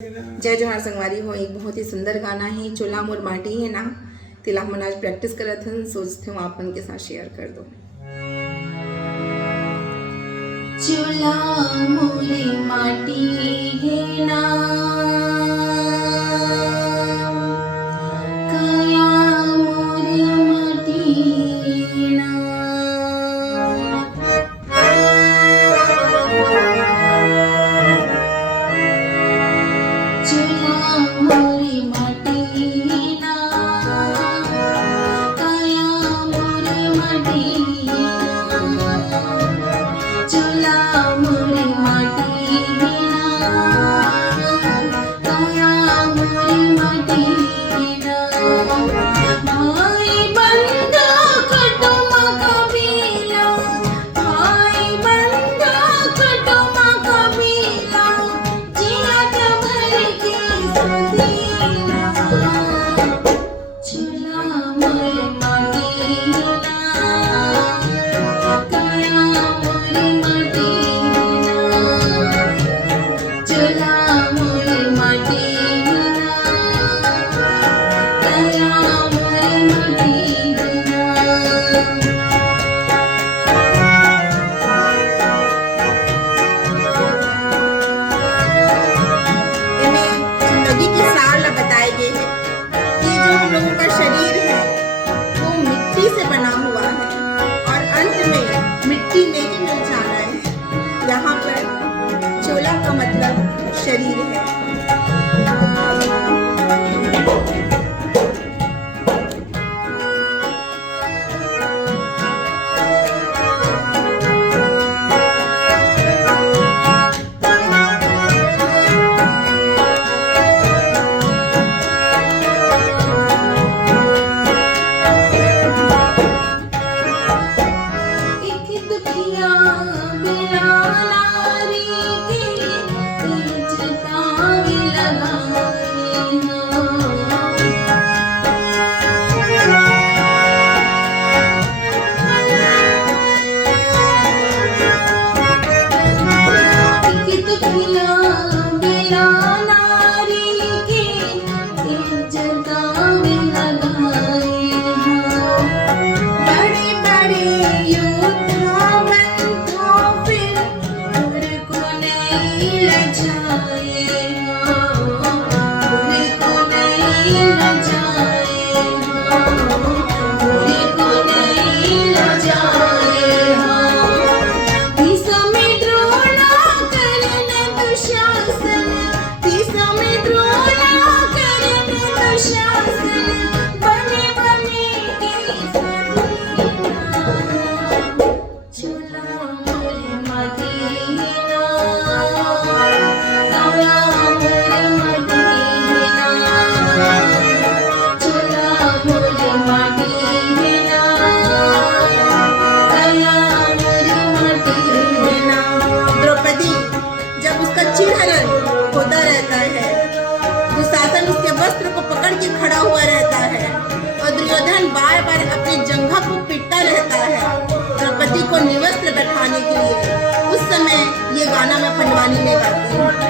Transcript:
जय जोहार संगवारी हो। एक बहुत ही सुंदर गाना है, चोला मोर माटी है ना, तिला हम आज प्रैक्टिस करत हन, सोचते हूँ आप उनके साथ शेयर कर दो। चोला मोरे माटी है ना, काया मोरे माटी है ना, से बना हुआ है और अंत में मिट्टी में ही मिल जाना है। यहाँ पर चोला का मतलब शरीर है। वस्त्र को पकड़ के खड़ा हुआ रहता है और दुर्योधन बार बार अपने जंघा को पीटता रहता है द्रौपदी को निवस्त्र बैठाने के लिए। उस समय ये गाना मैं पंडवानी में गाती हूँ।